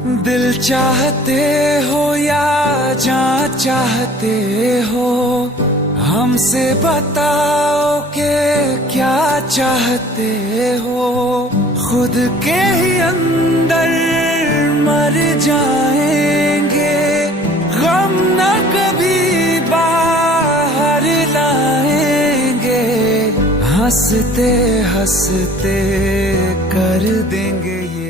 दिल चाहते हो या जान चाहते हो, हमसे बताओ कि क्या चाहते हो। खुद के ही अंदर मर जाएंगे, गम न कभी बाहर लाएंगे। हंसते हंसते कर देंगे ये